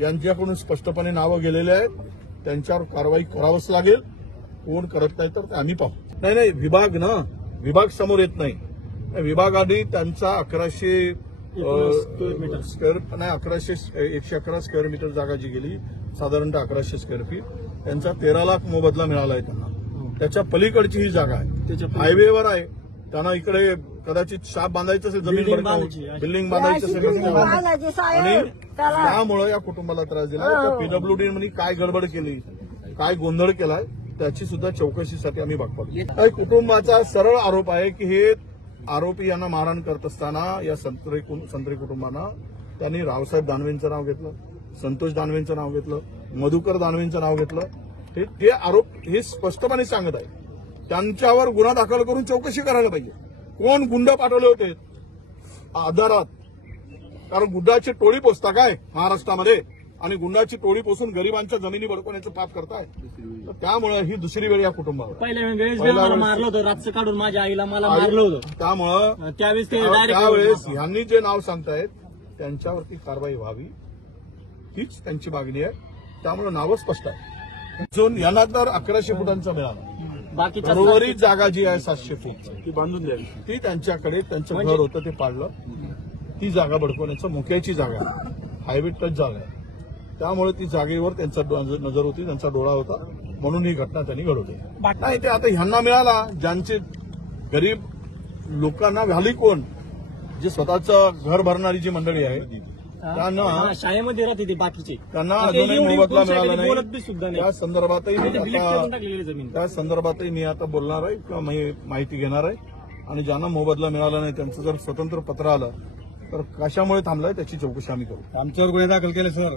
यांच्याकडून स्पष्टपणे नावं गेलेले आहेत. त्यांच्यावर कारवाई करावंच लागेल. कोण करत नाही तर आम्ही पाहू. नाही विभाग समोर येत नाही. विभागाने त्यांचा 1100 111 स्क्वेअर मीटर जागा जी गेली साधारणतः 1100 स्क्वेअर फीट त्यांचा 13 लाख मोबदला मिळाला आहे त्यांना. त्याच्या पलीकडची ही जागा आहे, हायवेवर आहे. त्यांना इकडे कदाचित शाप बांधायचं असेल, जमीन बिल्डिंग बांधायचं असेल आणि त्यामुळे या कुटुंबाला त्रास दिला. पीडब्ल्यूडी मध्ये काय गडबड केली, काय गोंधळ केलाय त्याची सुद्धा चौकशीसाठी आम्ही बघतो. कुटुंबाचा सरळ आरोप आहे की हे आरोपी यांना मारहाण करत असताना या संत्रे कुटुंबांना त्यांनी रावसाहेब दानवेंचं नाव घेतलं, संतोष दानवेंचं नाव घेतलं, मधुकर दानवेंचं नाव घेतलं. हे आरोप हे स्पष्टपणे सांगत आहे. त्यांच्यावर गुन्हा दाखल करून चौकशी करायला पाहिजे. कोण गुंड पाठवले होते आधारात, कारण गुंडाची टोळी पोचता काय महाराष्ट्रामध्ये आणि गुंडाची टोळी पोसून गरिबांच्या जमिनी बळकवण्याचं पाप करताय. तर त्यामुळे ही दुसरी वेळ या कुटुंबावर. पहिल्या वेळेस मला मारलं होतं, रातचं काढून माझ्या आईला मला मारलं होतं. त्यामुळं त्यावेळेस यांनी जे नाव सांगतायत त्यांच्यावरती कारवाई व्हावी हीच त्यांची मागणी आहे. त्यामुळे नावं स्पष्ट आहे. अजून यांना तर 1100 फुटांचा मिळाला. बाकी उर्वरित जागा जी आहे 700 फूट ती बांधून द्यावी. ती त्यांच्याकडे त्यांचं घर होतं ते पाडलं. ती जागा बडकवण्याचं मुख्याची जागा आहे, हायवे टच जागा आहे. त्यामुळे ती जागेवर त्यांचा नजर होती, त्यांचा डोळा होता, म्हणून ही घटना त्यांनी घडवली. नाही ते आता ह्यांना मिळाला. ज्यांचे गरीब लोकांना व्हॅली कोण, जे स्वतःचं घर भरणारी जी मंडळी आहे त्यांना शाळेमध्ये राहते ते बाकीचे, त्यांना अजूनही मोबदला मिळाला नाही. सुद्धा त्या संदर्भातही मी आता बोलणार आहे किंवा माहिती घेणार आहे. आणि ज्यांना मोबदला मिळाला नाही त्यांचं जर स्वतंत्र पत्र आलं तर कशामुळे थांबलंय त्याची चौकशी आम्ही करू. आमच्यावर गुन्हे दाखल केले सर.